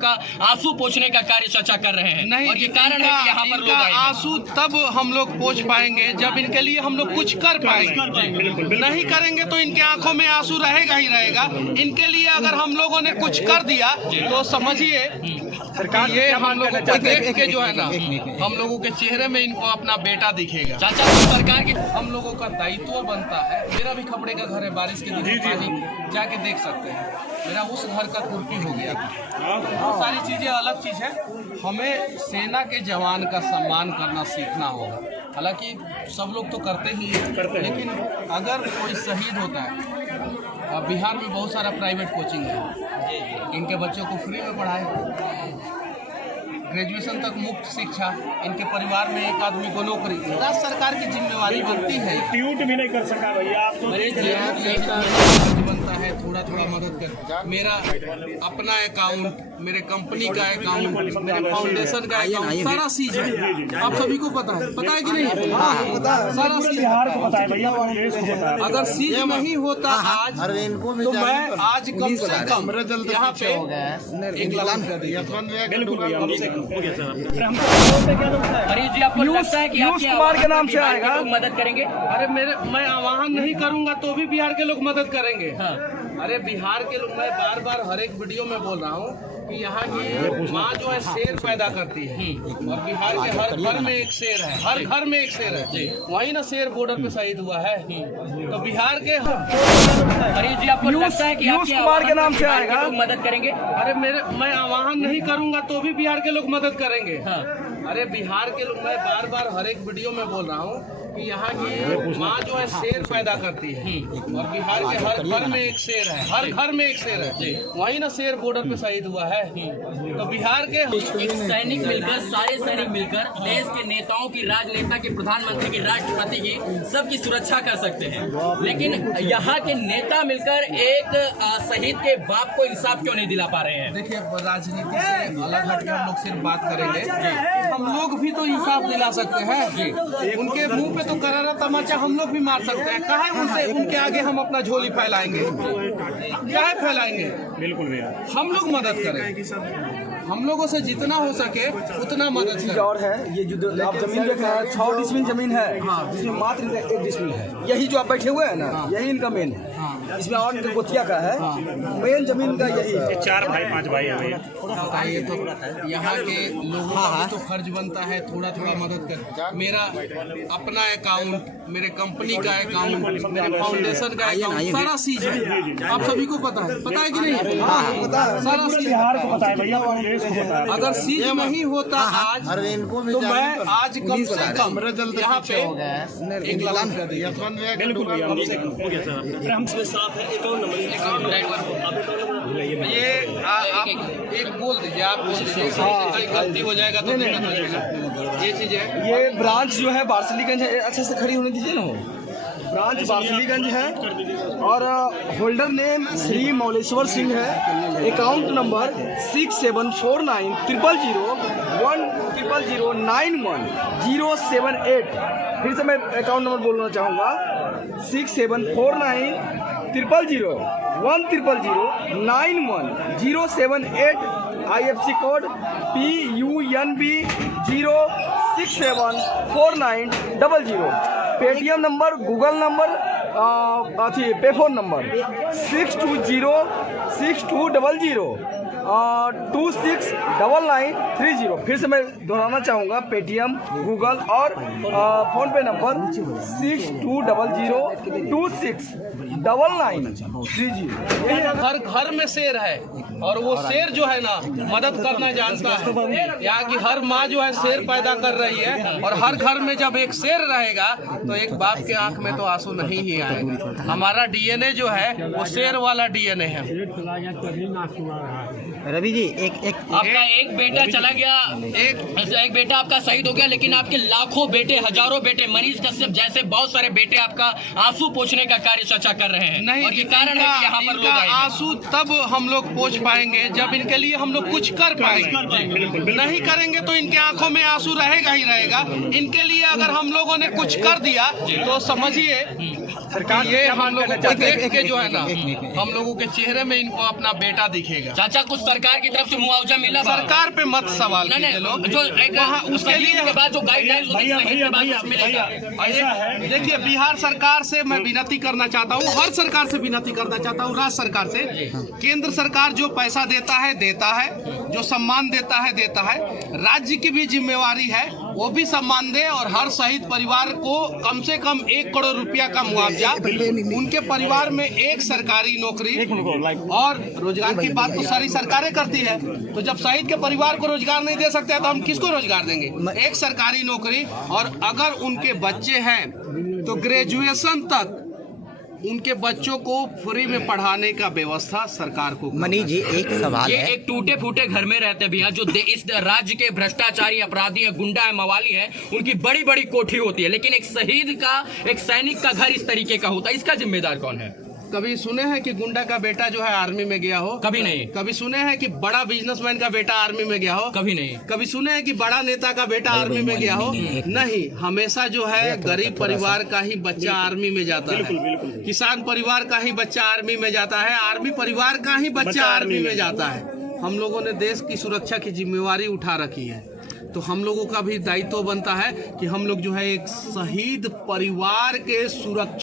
आपका आंसू पोंछने का कार्य चर्चा कर रहे हैं। नहीं, और ये कारण है कि यहाँ पर लोग आए हैं। आंसू तब हम लोग पोंछ पाएंगे जब इनके लिए हम लोग कुछ कर पाएंगे। नहीं करेंगे तो इनके आंखों में आंसू रहेगा ही रहेगा। इनके लिए अगर हम लोगों ने कुछ कर दिया तो समझिए सरकार ये हम लोगों को देख के जो है ना हम लोगों के चेहरे में इनको अपना बेटा दिखेगा। चाचा सरकार की हम लोगों का दायित्व बनता है। मेरा भी खपड़े का घर है, बारिश के दिन पानी जाके देख सकते हैं। मेरा उस घर का कुर्की हो गया था। वो सारी चीजें अलग चीज है। हमें सेना के जवान का सम्मान करना सीखना होगा। हालांकि सब लोग तो करते ही हैं, लेकिन अगर कोई शहीद होता है, अब बिहार में बहुत सारा प्राइवेट कोचिंग है, इनके बच्चों को फ्री में पढ़ाए, ग्रेजुएशन तक मुफ्त शिक्षा, इनके परिवार में एक आदमी को नौकरी, राज्य सरकार की जिम्मेवारी बनती है। ट्यूट भी नहीं कर सका भैया आप तो बनता है थोड़ा थोड़ा मदद कर। मेरा अपना अकाउंट, मेरे कंपनी का अकाउंट, मेरे फाउंडेशन का अकाउंट, सारा चीज है। आप सभी को पता है कि नहीं? सारा चीज बिहार को पता है भैया, देश को पता है। अगर चीज नहीं होता आज तो मैं आज कम से कम यहाँ पे एक लाख कर दिया। हरीश जी, आपको लगता है कि आपके कुमार के नाम से आएगा, लोग मदद करेंगे? अरे मैं आह्वान नहीं करूंगा तो भी बिहार के लोग मदद करेंगे। हाँ। अरे बिहार के लोग, मैं बार बार हर एक वीडियो में बोल रहा हूँ कि यहाँ की माँ जो है शेर पैदा करती है, और बिहार के हर घर में एक शेर है, हर घर में एक शेर है। वही ना शेर बॉर्डर पे शहीद हुआ है। तो बिहार के हरीश जी, आपको लगता है कि आपके कुमार के नाम से आएगा, लोग मदद करेंगे? अरे मैं आह्वान नहीं करूंगा तो भी बिहार के लोग मदद करेंगे। हाँ। अरे बिहार के लोग, मैं बार बार हर एक वीडियो में बोल रहा हूँ कि यहाँ की माँ जो है शेर पैदा करती है, और बिहार के हर घर में एक शेर है, हर घर में एक शेर है। वही ना शेर बॉर्डर पे शहीद हुआ है। तो बिहार के एक सैनिक मिलकर, सारे सैनिक मिलकर देश के नेताओं की, राजनेता की, प्रधानमंत्री की, राष्ट्रपति की, सबकी सुरक्षा कर सकते हैं, लेकिन यहाँ के नेता मिलकर एक शहीद के बाप को इंसाफ क्यों नहीं दिला पा रहे हैं? देखिए, राजनीति से अलग हटकर हम लोग सिर्फ बात करेंगे। हम लोग भी तो इंसाफ दिला सकते हैं। उनके मुंह पे तो करारा तमाचा हम लोग भी मार सकते हैं। काहे उनके आगे हम अपना झोली फैलाएंगे? काहे फैलाएंगे? बिल्कुल भैया, हम लोग मदद करें। हम लोगों से जितना हो सके उतना मदद चीज और है। ये जो आप जमीन देख रहे हैं, 6 डिसमिल जमीन है, जिसमें मात्र 1 डिसमिल है। यही जो आप बैठे हुए हैं ना, यही इनका मेन है। इसमें और गोतिया का है, मेन जमीन का यही है। 4 भाई 5 भाई है भैया। बताइए तो यहाँ के लोगों का तो फर्ज बनता है थोड़ा थोड़ा मदद कर। मेरा अपना अकाउंट, मेरे कंपनी का अकाउंट, मेरे फाउंडेशन का अकाउंट, सारा चीज है। आप सभी को पता है कि नहीं? सारा चीज बिहार को पता है भैया, देश को पता है। अगर चीज नहीं होता आज तो मैं आज कम से कम यहाँ पे एक लाख कर दिया। बिल्कुल भैया, हमसे साफ है। ये आप एक बोल दीजिए, आप बोल दीजिए, कहीं गलती हो जाएगा तो दिक्कत हो जाएगा। ये चीज है। ये ब्रांच जो है बार्सलीगंज है, अच्छे से खड़ी होने दीजिए ना। ब्रांच बार्सलीगंज है और होल्डर नेम श्री मौलेश्वर सिंह है। Account number 6749 000 100091078। फिर से मैं अकाउंट नंबर बोलना चाहूँगा, 6749 000 100091078। IFC code PUNB 0674900। Paytm number, Google number, पे फोन नंबर 6200269930। फिर से मैं दोहराना चाहूँगा, पेटीएम, गूगल और फोन पे नंबर 6200269930। हर घर में शेर है, और वो शेर जो है ना मदद करना जानता है। यहाँ की हर माँ जो है शेर पैदा कर रही है, और हर घर में जब एक शेर रहेगा तो एक बाप के आंख में तो आंसू नहीं ही आएगा। हमारा DNA जो है वो शेर वाला DNA है। रवि जी, आपका एक बेटा चला गया, एक बेटा आपका शहीद हो गया, लेकिन आपके लाखों बेटे, हजारों बेटे, मनीष कश्यप जैसे बहुत सारे बेटे आपका आंसू पोंछने का कार्य चर्चा कर रहे हैं। नहीं, और ये कारण है कि यहाँ पर लोग आए हैं। आंसू तब हम लोग पोंछ पाएंगे जब इनके लिए हम लोग कुछ कर पाएंगे। नहीं करेंगे तो इनके आंखों में आंसू रहेगा ही रहेगा। इनके लिए अगर हम लोगों ने कुछ कर दिया तो समझिए सरकार ये हम लोगों को देख के जो है ना हम लोगों के चेहरे में इनको अपना बेटा दिखेगा। चाचा, कुछ सरकार की तरफ से मुआवजा मिला बा? सरकार पे मत सवाल नहीं कीजिए लोग। नहीं, जो एक उसके लिए के बाद जो गाइडलाइंस होती है शहीद के बाद कुछ मिलेगा। देखिए, बिहार सरकार से मैं विनती करना चाहता हूँ, हर सरकार से विनती करना चाहता हूँ, राज्य सरकार से, केंद्र सरकार जो पैसा देता है, जो सम्मान देता है, राज्य की भी जिम्मेवारी है वो भी सम्मान दे और हर शहीद परिवार को कम से कम 1 करोड़ रुपया का मुआवजा, उनके परिवार में एक सरकारी नौकरी और रोजगार की बात तो सारी सरकारें करती है। तो जब शहीद के परिवार को रोजगार नहीं दे सकते तो हम किसको रोजगार देंगे? एक सरकारी नौकरी, और अगर उनके बच्चे हैं तो ग्रेजुएशन तक उनके बच्चों को फ्री में पढ़ाने का व्यवस्था सरकार को। मनीष जी, एक सवाल ये है। एक टूटे फूटे घर में रहते हैं भैया, जो इस राज्य के भ्रष्टाचारी अपराधी है, गुंडा है, मवाली है, उनकी बड़ी बड़ी कोठी होती है, लेकिन एक शहीद का, एक सैनिक का घर इस तरीके का होता है, इसका जिम्मेदार कौन है? कभी सुने हैं कि गुंडा का बेटा जो है आर्मी में गया हो? कभी नहीं। कभी सुने हैं कि बड़ा बिजनेसमैन का बेटा आर्मी में गया हो? कभी नहीं। कभी सुने हैं कि बड़ा नेता का बेटा आर्मी में गया हो? नहीं, हमेशा जो है गरीब परिवार का ही बच्चा आर्मी में जाता है, किसान परिवार का ही बच्चा आर्मी में जाता है, आर्मी परिवार का ही बच्चा आर्मी में जाता है। हम लोगों ने देश की सुरक्षा की जिम्मेवारी उठा रखी है, तो हम लोगों का भी दायित्व बनता है कि हम लोग जो है एक शहीद परिवार के सुरक्षा